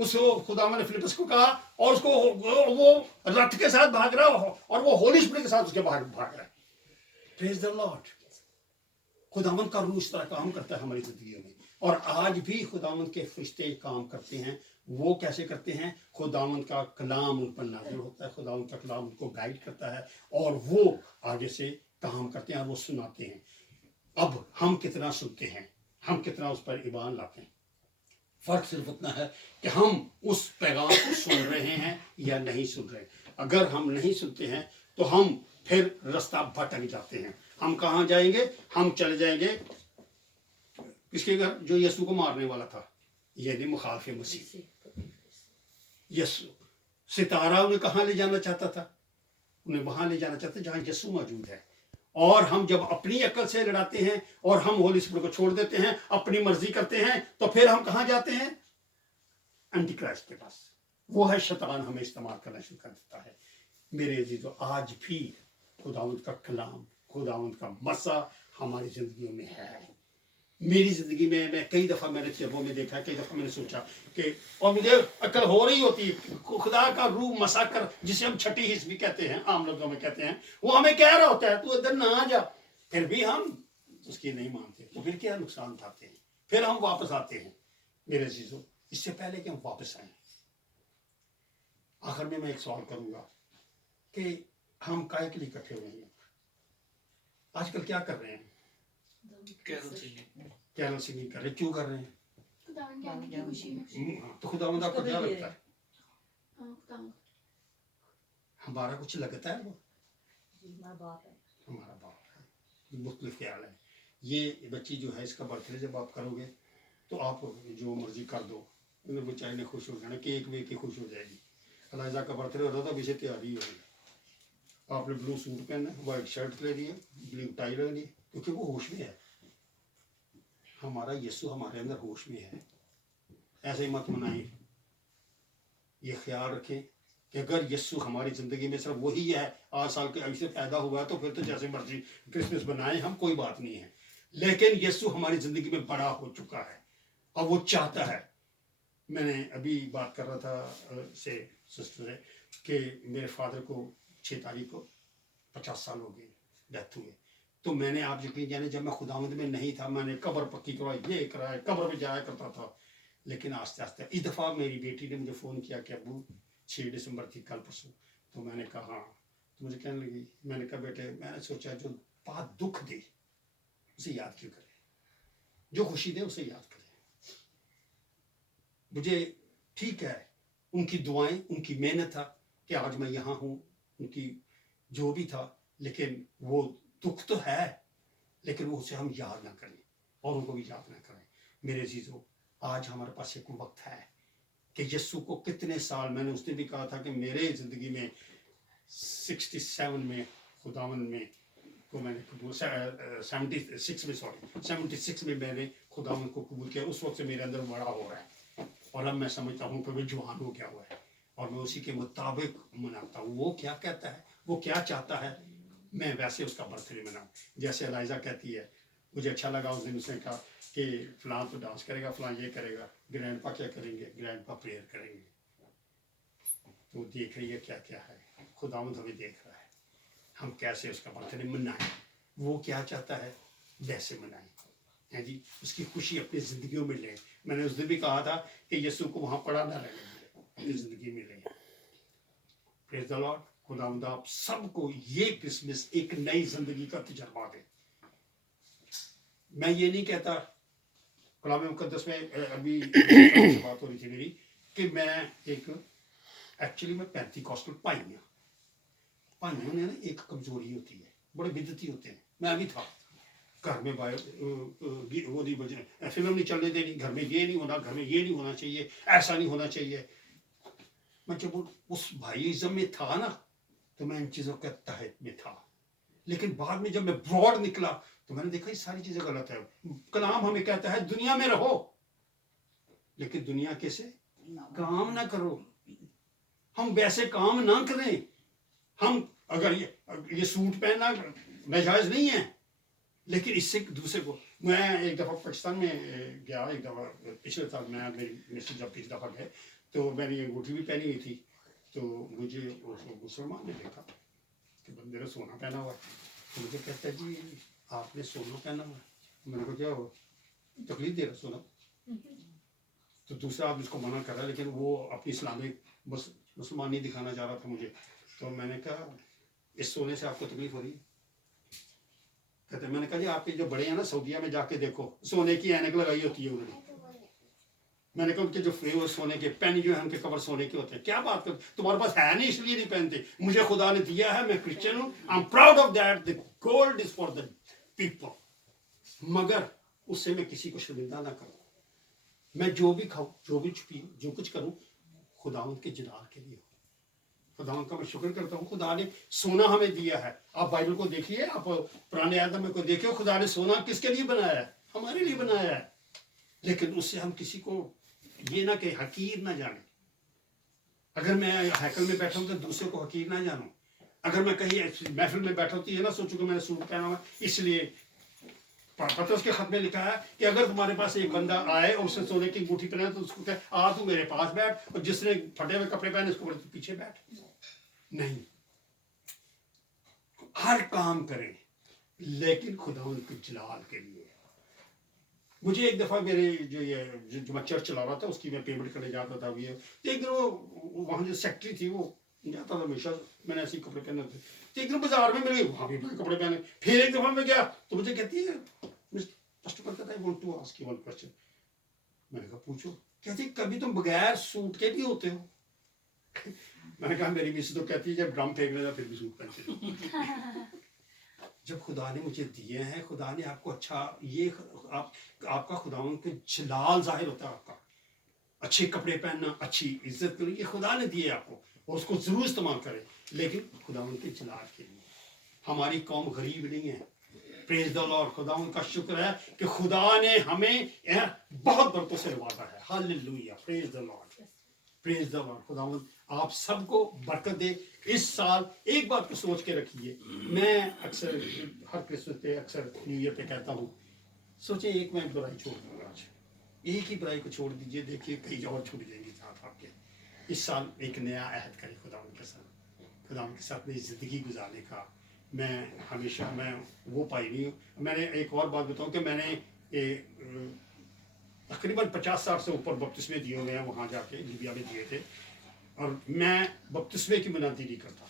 اس خداوند نے فلپس کو کہا اور اس کو وہ رتھ کے ساتھ بھاگ رہا ہے اور وہ ہولی اسپرٹ کے ساتھ اس کے بھاگ رہا ہے. پریز دا لارڈ. خداوند کا روح اس طرح کام کرتا ہے ہماری زندگیوں میں, اور آج بھی خداوند کے فرشتے کام کرتے ہیں. وہ کیسے کرتے ہیں؟ خداوند کا کلام ان پر نازل ہوتا ہے, خداوند کا کلام ان کو گائیڈ کرتا ہے اور وہ آگے سے کام کرتے ہیں اور وہ سناتے ہیں. اب ہم کتنا سنتے ہیں, ہم کتنا اس پر ایمان لاتے ہیں. فرق صرف اتنا ہے کہ ہم اس پیغام کو سن رہے ہیں یا نہیں سن رہے. اگر ہم نہیں سنتے ہیں تو ہم پھر رستہ بھٹک جاتے ہیں. ہم کہاں جائیں گے؟ ہم چلے جائیں گے کس کے گھر؟ جو یسوع کو مارنے والا تھا, یعنی مخالف مسیح. یسوع ستارہ انہیں کہاں لے جانا چاہتا تھا؟ انہیں وہاں لے جانا چاہتا جہاں یسوع موجود ہے. اور ہم جب اپنی عقل سے لڑاتے ہیں اور ہم ہولی اسپرٹ کو چھوڑ دیتے ہیں, اپنی مرضی کرتے ہیں, تو پھر ہم کہاں جاتے ہیں؟ اینٹی کرائسٹ کے پاس. وہ ہے شیطان ہمیں استعمال کرنا شروع کر دیتا ہے. میرے عزیزو, آج بھی خداوند کا کلام, خداوند کا مسا ہماری زندگیوں میں ہے. میری زندگی میں کئی دفعہ میں نے تجربوں میں دیکھا, کئی دفعہ میں نے سوچا کہ, اور مجھے عقل ہو رہی ہوتی, خدا کا روح مسا کر, جسے ہم چھٹی حص بھی کہتے ہیں, عام لفظوں میں کہتے ہیں, وہ ہمیں کہہ رہا ہوتا ہے تو ادھر نہ آ جا. پھر بھی ہم اس کی نہیں مانتے, تو پھر کیا نقصان اٹھاتے ہیں, پھر ہم واپس آتے ہیں. میرے عزیزو, اس سے پہلے کہ ہم واپس آئیں, آخر میں ایک سوال کروں گا کہ ہم کائے کے لیے اکٹھے ہوئے ہیں؟ آج کل کیا کر رہے ہیں؟ کیرل سنگنگ کر رہے. کیوں کر رہے ہیں؟ تو خداوند آپ کو کیا لگتا ہے؟ ہمارا کچھ لگتا ہے؟ وہ ہمارا باپ ہے. مختلف خیال ہے. یہ بچی جو ہے, اس کا برتھ ڈے جب آپ کرو گے تو آپ جو مرضی کر دو, بچائی نے خوش ہو جانا, کیک ویک کی خوش ہو جائے گی. الائزہ کا برتھ ڈے ہو رہا تھا, ابھی سے تیاری ہو رہی ہے. آپ نے بلو سوٹ پہننا ہے, وائٹ شرٹ لے لی ہے, بلو ٹائی لگنی ہے, کیونکہ وہ ہوش میں ہے. ہمارا یسوع ہمارے اندر ہوش میں ہے. ایسے ہی مت منائیں. یہ خیال رکھیں کہ اگر یسوع ہماری زندگی میں صرف وہی ہے, 8 سال کے سے پیدا ہوا ہے, تو پھر تو جیسے مرضی کرسمس بنائیں, ہم کوئی بات نہیں ہے. لیکن یسوع ہماری زندگی میں بڑا ہو چکا ہے اور وہ چاہتا ہے. میں نے ابھی بات کر رہا تھا سسٹر سے کہ میرے فادر کو 6 تاریخ کو 50 سال ہو گئے ڈیتھ ہوئے. تو میں نے, آپ یقین جانے, جب میں خداوند میں نہیں تھا, میں نے قبر پکی کروائی, یہ کرایا, قبر پہ جایا کرتا تھا. لیکن آہستہ آہستہ اس دفعہ میری بیٹی نے مجھے فون کیا کہ ابو 6 دسمبر تھی کل پرسوں. تو میں نے کہا ہاں. تو مجھے کہنے لگی, میں نے کہا بیٹے, میں نے سوچا جو بات دکھ دے اسے یاد کیوں کرے, جو خوشی دے اسے یاد کرے. مجھے ٹھیک ہے ان کی دعائیں, ان کی محنت تھا کہ آج میں یہاں ہوں, ان کی جو بھی تھا, لیکن وہ دکھ تو ہے, لیکن وہ اسے ہم یاد نہ کریں اور ان کو بھی یاد نہ کریں. میرے عزیزو, آج ہمارے پاس ایک وقت ہے کہ یسوع کو کتنے سال, میں نے اس نے بھی کہا تھا کہ میرے زندگی میں 67 میں خداوند میں کو میں نے 76 میں میں نے خداوند کو قبول کیا. اس وقت سے میرے اندر بڑا ہو رہا ہے اور اب میں سمجھتا ہوں کہ وہ جوان ہو گیا ہوا ہے اور میں اسی کے مطابق مناتا ہوں. وہ کیا کہتا ہے, وہ کیا چاہتا ہے, میں ویسے اس کا برتھ ڈے مناؤں. جیسے الائزہ کہتی ہے, مجھے اچھا لگا اس دن اس نے کہا کہ فلاں تو ڈانس کرے گا, فلاں یہ کرے گا, گرینڈ پا کیا کریں گے, گرینڈ پا پریئر کریں گے. تو دیکھ رہی ہے کیا کیا ہے, خداوند ہمیں دیکھ رہا ہے, ہم کیسے اس کا برتھ ڈے منائیں. وہ کیا چاہتا ہے ویسے منائیں. جی, اس کی خوشی اپنی زندگیوں میں لیں. میں نے اس دن بھی کہا تھا کہ یسوع کو وہاں پڑا نہ رہنے دیں, اپنی زندگی میں لیں. پریز دی لارڈ. خداوند آپ سب کو یہ کرسمس ایک نئی زندگی کا تجربہ دے. میں یہ نہیں کہتا, کلام مقدس میں ابھی بات ہو رہی تھی میری کہ میں ایک ایکچولی میں پینتیکوسٹل پائیاں نے نا ایک کمزوری ہوتی ہے, بڑے بدعتی ہوتے ہیں. میں بھی تھا گھر میں وہ نہیں بجے, فلم نہیں چلنے دینی, گھر میں یہ نہیں ہونا, گھر میں یہ نہیں ہونا چاہیے, ایسا نہیں ہونا چاہیے. میں جب اس بھائیزم میں تھا نا تو میں ان چیزوں کے تحت میں تھا, لیکن بعد میں جب میں براڈ نکلا تو میں نے دیکھا یہ ساری چیزیں غلط ہے. کلام ہمیں کہتا ہے دنیا میں رہو, لیکن دنیا کیسے کام نہ کرو. ہم ویسے کام نہ کریں. ہم اگر یہ سوٹ پہننا ناجائز نہیں ہے, لیکن اس سے دوسرے کو, میں ایک دفعہ پاکستان میں گیا, ایک دفعہ پچھلے سال میں میری مسٹر جب پچھلی دفعہ گئے تو میں نے یہ انگوٹھی بھی پہنی ہوئی تھی. تو مجھے مسلمان نے دیکھا کہ بندے نے سونا پہنا ہوا ہے. تو مجھے کہتا ہے جی آپ نے سونا پہنا ہوا ہے. میں نے کہا کیا ہوا؟ تکلیف دے رہا سونا. تو دوسرا آدمی اس کو منع کر رہا ہے, لیکن وہ اپنی اسلامک مسلمان نہیں دکھانا چاہ رہا تھا مجھے. تو میں نے کہا اس سونے سے آپ کو تکلیف ہو رہی ہے؟ کہتے میں نے کہا جی آپ کے جو بڑے ہیں نا سعودیہ میں جا کے دیکھو, سونے کی اینک لگائی ہوتی ہے انہوں نے. میں نے کہا ان کے جو فریور سونے کے پین جو ہے ان کے کور سونے کے ہوتے ہیں. کیا بات کر, تمہارے پاس ہے نہیں اس لیے نہیں پہنتے. مجھے خدا نے دیا ہے, میں کرسچن ہوں, I am proud of that. The gold is for the people. مگر اس سے میں کسی کو شرمندہ نہ کروں. میں جو بھی کھاؤں, جو بھی پیوں, جو کچھ کروں, خداوند کے جلال کے لیے ہو. خداوند کا میں شکر کرتا ہوں. خدا نے سونا ہمیں دیا ہے. آپ بائبل کو دیکھیے, آپ پرانے آدم میں کو دیکھیں, خدا نے سونا کس کے لیے بنایا ہے؟ ہمارے لیے بنایا ہے. لیکن اس سے ہم کسی کو یہ نہ کہ حقیر نہ جانیں. اگر میں ہیکل میں بیٹھا ہوں تو دوسرے کو حقیر نہ جانوں. اگر میں کہیں محفل میں بیٹھا ہوں تو یہ نہ سوچوں کہ میں نے سوٹ پہنا ہوا اس لیے. پترس کے خط میں لکھا ہے کہ اگر تمہارے پاس ایک بندہ آئے اور اس نے سونے کی انگوٹھی پہنا تو اس کو کہ آ تو میرے پاس بیٹھ, اور جس نے پھٹے ہوئے کپڑے پہنے اس کو بولے پیچھے بیٹھ. نہیں, ہر کام کریں لیکن خداوند کے جلال کے لیے. مجھے ایک دفعہ میرے جو میں چرچ چلا رہا تھا اس کی میں پیمنٹ کرنے جاتا تھا. ایک دن وہ وہاں جو سیکٹری تھی وہ جاتا تھا ہمیشہ, میں نے ایسے ہی کپڑے پہنے تھے. تو ایک دن بازار میں ملے, وہاں بھی کپڑے پہنے. پھر ایک دفعہ میں گیا تو مجھے کہتی ہے کسٹمر کہتا ہے I want to ask you one question. میں نے کہا پوچھو. کہتی کبھی تم بغیر سوٹ کے بھی ہوتے ہو؟ میں نے کہا میری مس تو کہتی ہے جب ڈرم پھینکنے کا پھر بھی سوٹ پہنتے. جب خدا نے مجھے دیے ہیں, خدا نے آپ کو اچھا, یہ آپ کا خداوند کے جلال ظاہر ہوتا ہے. آپ کا اچھے کپڑے پہننا, اچھی عزت کرنا, یہ خدا نے دیے آپ کو, اور اس کو ضرور استعمال کریں لیکن خداوند کے جلال کے لیے. ہماری قوم غریب نہیں ہے. پریز دی لارڈ. خداوند کا شکر ہے کہ خدا نے ہمیں بہت برکتوں سے نوازا ہے. ہاللیلویہ. پریز دی لارڈ. پریز دی لارڈ. خداوند آپ سب کو برکت دے. اس سال ایک بات کو سوچ کے رکھیے, میں اکثر ہر کرسمس پہ, اکثر نیو ایئر پہ کہتا ہوں, سوچیں ایک میں برائی چھوڑ دوں گا آج. ایک ہی برائی کو چھوڑ دیجئے, دیکھیے کئی اور چھوٹ جائیں گی ساتھ آپ کے. اس سال ایک نیا عہد کریں خداوند کے ساتھ, خداوند کے ساتھ نئی زندگی گزارنے کا. میں ہمیشہ میں وہ پائی نہیں ہوں. میں نے ایک اور بات بتاؤں کہ میں نے تقریباً 50-60 سے اوپر بپتسمے دیے ہوئے ہیں وہاں جا کے, لیبیا میں دیے تھے. اور میں بپتسمے کی منادی نہیں کرتا,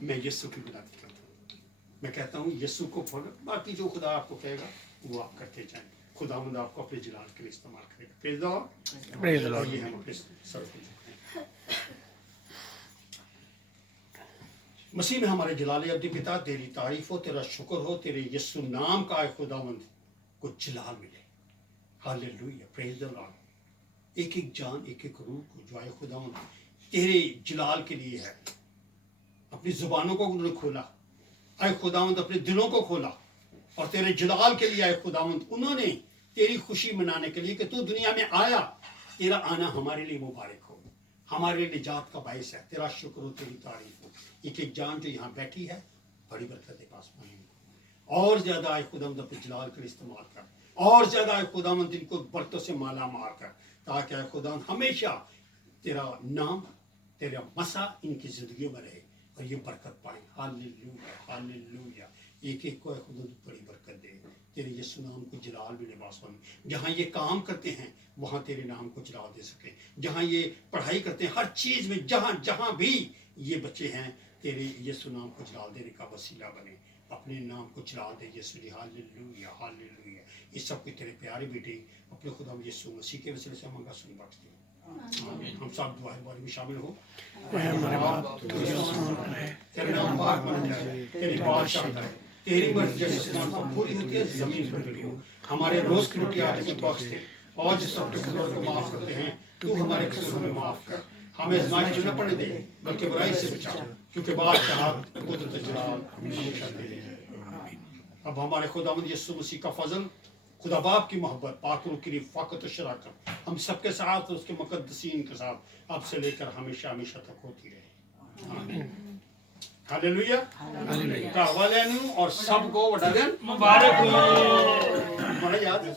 میں یسوع کی منادی کرتا ہوں. میں کہتا ہوں یسوع کو فالو, باقی جو خدا آپ کو کہے گا وہ آپ کرتے جائیں. خداوند آپ کو اپنے جلال کے لیے استعمال کرے گا. پریز دی لارڈ. یہ ہم اپنے سر کو جھکتے ہیں. مسیح میں ہمارے جلال ابدی پتا, تیری تعریف ہو, تیرا شکر ہو, تیرے یسوع نام کا خداوند کو جلال ملے. ہاللیلویہ. پریز دی لارڈ. ایک ایک جان, ایک ایک روح کو جو آئے خداوند تیرے جلال کے لیے ہے. اپنی زبانوں کو انہوں نے کھولا اے خداوند, اپنے دلوں کو کھولا, اور تیرے جلال کے لیے آئے خداوند. انہوں نے تیری خوشی منانے کے لیے کہ تو دنیا میں آیا, تیرا آنا ہمارے لیے مبارک ہو, ہمارے لیے نجات کا باعث ہے. تیرا شکر ہو, تیری تعریف ہو. ایک ایک جان جو یہاں بیٹھی ہے بڑی برکت پاس پائیں گے. اور زیادہ آئے خداوند اپنے جلال کے لیے استعمال کر, اور زیادہ آئے خداوند ان کو برکتوں سے مالا مار کر, تاکہ آئے خداوند ہمیشہ تیرا نام, تیرا مسا ان کی زندگیوں میں رہے اور یہ برکت پائیں. ہاللیلویہ. ہاللیلویہ. ایک ایک کو خداوند بڑی برکت دے. تیرے یسوع نام کو جلال بھی لباس پائیں. جہاں یہ کام کرتے ہیں وہاں تیرے نام کو جلال دے سکیں. جہاں یہ پڑھائی کرتے ہیں, ہر چیز میں جہاں بھی یہ بچے ہیں, تیرے یسوع نام کو جلال دینے کا وسیلہ بنے. اپنے نام کو جلال دے یسوع. ہاللیلویہ. ہاللیلویہ. یہ سب کچھ تیرے پیارے بیٹے اپنے خدا یسوع مسیح کے وسیلے سے مانگا, سن بخش دے. ہم سب دعا باری میں شامل ہو. تیرے نام پاک بن جائے, تیری بادشاہت ہے, تیری مرضی آسمان پر پوری ہوتی ہے زمین پر بھی ہو. ہمارے روز کی روٹی آج ہمیں بخش دے, اور جس سب کے قصور کو معاف کرتے ہیں تو ہمارے قصور ہمیں معاف کر. ہمیں آزمائش میں نہ پڑنے دے بلکہ برائی سے بچا, کیونکہ بادشاہت, قدرت, جلال ہمیشہ تیرے ہے. اب ہمارے خداوند یسوع مسیح کا فضل, خدا باپ کی محبت, پاک روح کی رفاقت و شراکت ہم سب کے ساتھ, اس کے مقدسین کے ساتھ اب سے لے کر ہمیشہ ہمیشہ تک ہوتی رہے. آمین. ہاللیلویہ. ہاللیلویہ. اور سب کو وڈا دن مبارک ہو. ہمارا یاد ہے